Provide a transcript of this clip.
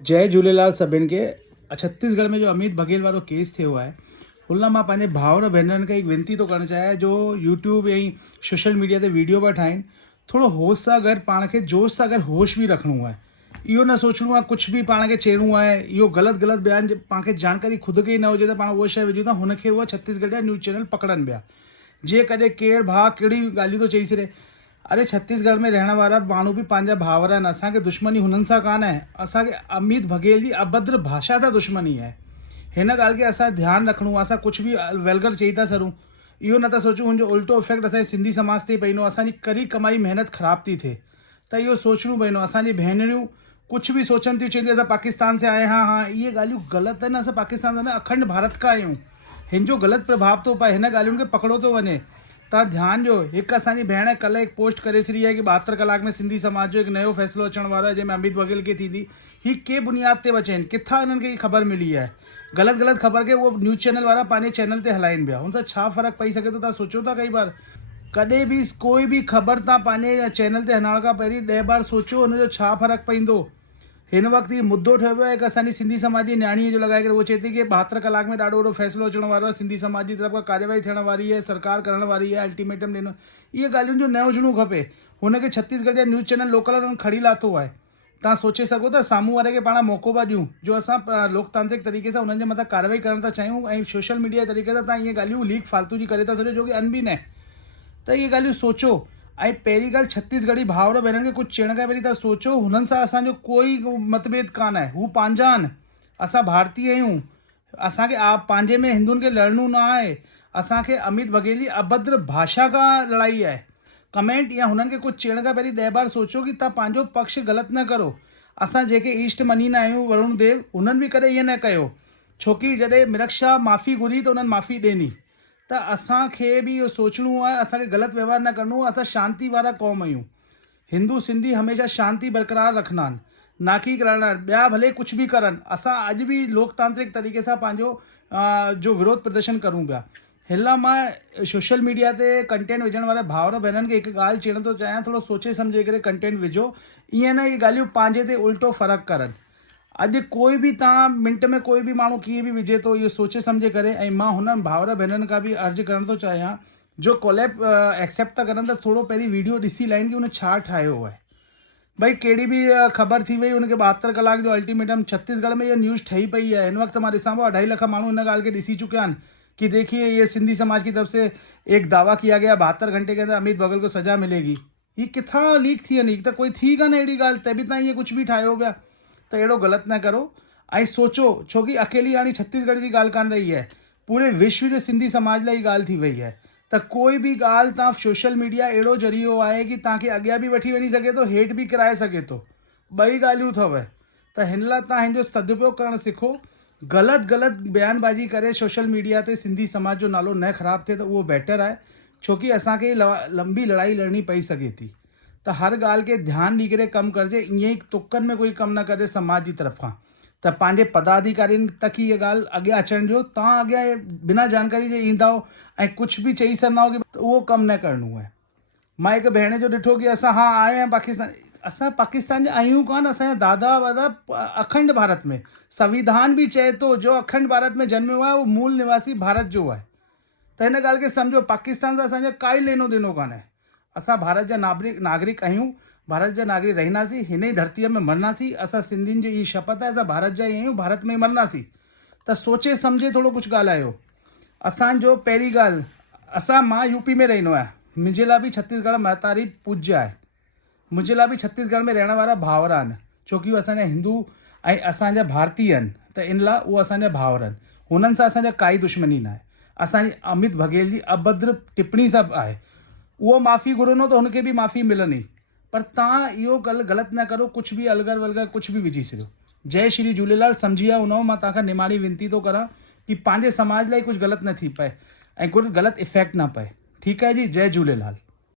जय झूलेलाल सभिनि खे। छत्तीसगढ़ में जो अमित बघेल वारो केस थियो आहे हुन लाइ मां पंहिंजे भाउर भेनरुनि खे हिकु विनती थो करणु चाहियां जो यूट्यूब ऐं सोशल मीडिया ते वीडियो पिया ठाहिनि, थोरो होश सां गॾु पाण खे जोश सां गॾु होश बि रखिणो आहे। इहो न सोचणो आहे कुझु बि पाण खे चइणो आहे, इहो ग़लति ग़लति बयानु पाण खे जानकारी ख़ुदि खे ई न हुजे त पाण उहा शइ विझूं था, हुनखे उहा छत्तीसगढ़ जा न्यूज़ चैनल पकड़नि पिया। जे कॾहिं केरु भाउ कहिड़ी ॻाल्हियूं थो चई छॾे, अरे छत्तीसगढ़ में रहण वारा माण्हू बि पंहिंजा भाउर आहिनि। असांखे दुश्मनी हुननि सां कान आहे, असांखे अमित बघेल जी अभद्र भाषा सां दुश्मनी आहे। हिन ॻाल्हि खे असां ध्यानु रखिणो आहे। असां कुझु बि वेलगर चई था सरूं, इहो नथा सोचूं हुनजो उल्टो इफेक्ट असांजे सिंधी समाज ते पवंदो, असांजी कड़ी कमाई महिनत ख़राब थी थिए। त इहो सोचणो पवंदो। असांजी भेनरियूं कुझु बि सोचनि थियूं, चवंदियूं असां पाकिस्तान से आए, हाँ इहे ॻाल्हियूं ग़लति आहिनि। असां पाकिस्तान सां न, अखंड भारत का आहियूं। हिन जो ग़लति प्रभाव थो पए, हिन ॻाल्हियुनि खे पकड़ो थो वञे। तव्हां ध्यानु ॾियो, हिकु असांजी भेण कल्ह हिकु पोस्ट करे छॾी आहे कि 72 कलाक में सिंधी समाज जो हिकु नयो फ़ैसिलो अचण वारो आहे जंहिंमें अमित बघेल खे थींदी। ही के बुनियाद ते बचा आहिनि, किथां हिननि खे ख़बर मिली आहे? ग़लति ख़बर खे उहो न्यूज़ चैनल वारा पंहिंजे चैनल ते हलाइनि पिया। हुन सां छा फ़र्क़ु पई सघे थो, तव्हां सोचो था? कई बार कॾहिं बि कोई बि ख़बर तव्हां पंहिंजे चैनल ते हलाइण खां पहिरीं 10 बार सोचो हुनजो छा फ़र्क़ु पवंदो। हिन वक़्तु इहो मुद्दो ठहियो आहे हिकु असांजी सिंधी समाज जी न्याणीअ जो लॻाए करे, उहो चए थी कि 72 कलाक में ॾाढो वॾो फ़ैसिलो अचण वारो आहे, सिंधी समाज जी तरफ़ खां कार्यवाही थियण वारी आहे, सरकार करण वारी आहे, अल्टीमेटम ॾिनो। इहे ॻाल्हियुनि जो न हुजणो खपे। हुनखे छत्तीसगढ़ जा न्यूज़ चैनल लोकल वारनि खणी लाथो आहे। तव्हां सोचे सघो था साम्हूं वारे खे पाण मौक़ो पिया ॾियूं जो असां लोकतांत्रिक तरीक़े सां हुननि जे मथां कार्रवाई करणु था चाहियूं, ऐं सोशल मीडिया जे तरीक़े सां तव्हां इहे ॻाल्हियूं लीक फालतू जी करे था सघो जो कि अन बि न। त इहे ॻाल्हियूं सोचो। ऐं पहिरीं ॻाल्हि, छत्तीसगढ़ी भाउर भेनरुनि खे कुझु चइण खां पहिरीं तव्हां सोचो, हुननि सां असांजो कोई मतभेद कान आहे। हू पंहिंजा आहिनि, असां भारतीय आहियूं। असांखे पंहिंजे में हिंदुनि खे लड़णो न आहे। असांखे अमित बघेल जी अभद्र भाषा खां लड़ाई आहे। कमेंट या हुननि खे कुझु चइण खां पहिरीं 10 बार सोचो कि तव्हां पंहिंजो पक्ष ग़लति न करो। असां जेके ईष्ट मञींदा आहियूं वरुण देव, हुननि बि कॾहिं ईअं न कयो, छोकी जॾहिं मिरक्षा माफ़ी घुरी त उन्हनि माफ़ी ॾिनी। त असांखे बि इहो सोचणो आहे, असांखे ग़लति व्यवहार न करिणो आहे। असां शांती वारा क़ौम आहियूं। हिंदू सिंधी हमेशह शांती बरक़रार रखंदा आहिनि, ना की लड़णु। ॿिया भले कुझु बि करनि, असां अॼु बि लोकतांत्रिक तरीक़े सां पंहिंजो जो विरोध प्रदर्शन करूं पिया। हिन लाइ मां सोशल मीडिया ते कंटेंट विझण वारा भाउर भेनरुनि खे हिकु ॻाल्हि चवणु थो चाहियां, थोरो सोचे सम्झे करे कंटेंट विझो। ईअं न इहे ॻाल्हियूं पंहिंजे ते उल्टो फ़र्क़ु करनि। अॼु कोई बि तव्हां मिंट में कोई बि माण्हू कीअं बि विझे थो, इहो सोचे सम्झे करे। ऐं मां हुन भाउर भेनरुनि खां बि अर्ज़ु करणु थो चाहियां जो कोलैब एक्सेप्ट था करनि, त थोरो पहिरीं वीडियो ॾिसी लाइन कि हुन छा ठाहियो आहे। भाई कहिड़ी बि ख़बर थी वई, हुनखे 72 कलाक जो अल्टीमेटम। छत्तीसगढ़ में इहा न्यूज़ ठही पई आहे। हिन वक़्तु मां ॾिसां पियो 2.5 लाख माण्हू हिन ॻाल्हि खे ॾिसी चुकिया आहिनि कि देखिए ये सिंधी समाज की तरफ से एक दावा किया गया, 72 घंटे के अंदर अमित बघेल को सज़ा मिलेगी। ये किथां लीक थी वञे? त कोई थी कान अहिड़ी ॻाल्हि, त बि तव्हां इहे कुझु बि ठाहियो पिया। त अहिड़ो ग़लति न करो ऐं सोचो, छोकी अकेली हाणे छत्तीसगढ़ जी ॻाल्हि कान रही आहे, पूरे विश्व जे सिंधी समाज लाइ ॻाल्हि थी वई आहे। त कोई बि ॻाल्हि तव्हां सोशल मीडिया अहिड़ो ज़रियो आहे कि तव्हांखे अॻियां बि वठी वञी सघे थो, हेठि बि किराए सघे थो। ॿई ॻाल्हियूं अथव। त हिन लाइ तव्हां हिन जो सदुपयोग करणु सिखो। ग़लति बयानबाजी करे सोशल मीडिया ते सिंधी समाज जो नालो न ख़राबु थिए त उहो बेटर आहे, छोकी असांखे लंबी लड़ाई लड़णी पई सघे थी। त हर ॻाल्हि खे ध्यानु ॾेई करे कमु करिजे, ईअं ई तुक्कनि में कोई कमु न कजे समाज जी तरफ़ खां। त पंहिंजे पदाधिकारियुनि तक इहा ॻाल्हि अॻियां अचणु ॾियो। तव्हां अॻियां बिना जानकारी जे ईंदा ऐं कुझु बि चई सघंदा कि उहो कमु न करिणो आहे। मां हिकु भेण जो ॾिठो कि असां आए आहियूं पाकिस्तान। असां पाकिस्तान जा आहियूं कान, असांजा दादा वादा अखंड भारत में। संविधान बि चए थो जो अखंड भारत में जन्मियो आहे उहो मूल निवासी भारत जो आहे। त हिन ॻाल्हि खे सम्झो, पाकिस्तान सां असांजो काई लेनो देनो कान आहे। असां भारत जा नागरिक आहियूं, भारत जा नागरिक रहंदासीं, हिन ई धरतीअ में मरंदासीं। असां सिंधियुनि जी इहा शपथ आहे, असां भारत जा ई आहियूं, भारत में ई मरंदासीं। त सोचे सम्झे थोरो कुझु ॻाल्हायो। असांजो पहिरीं ॻाल्हि, मां यूपी में रहंदो आहियां, मुंहिंजे लाइ बि छत्तीसगढ़ महतारी पूज्य आहे। मुंहिंजे लाइ बि छत्तीसगढ़ में रहण वारा भाउर आहिनि, छोकी उहे असांजा हिंदू ऐं असांजा भारतीय आहिनि। त इन लाइ उहे असांजा भाउर आहिनि, हुननि सां असांजा काई दुश्मनी न आहे। असांजी अमित बघेल जी अभद्र टिप्पणी सभु आहे, उहो माफ़ी घुरंदो त हुनखे बि माफ़ी मिलंदी। पर तव्हां इहो ग़लति न करो, कुझु बि अलगर वलगर कुझु बि विझी छॾियो। जय श्री झूलेलाल। सम्झी विया हूंदव, मां तव्हांखां निमाणी विनती थो करां कि पंहिंजे समाज लाइ कुझु ग़लति न थी पए ऐं कुझु ग़लति इफेक्ट न पए। ठीकु आहे जी, जय झूलेलाल।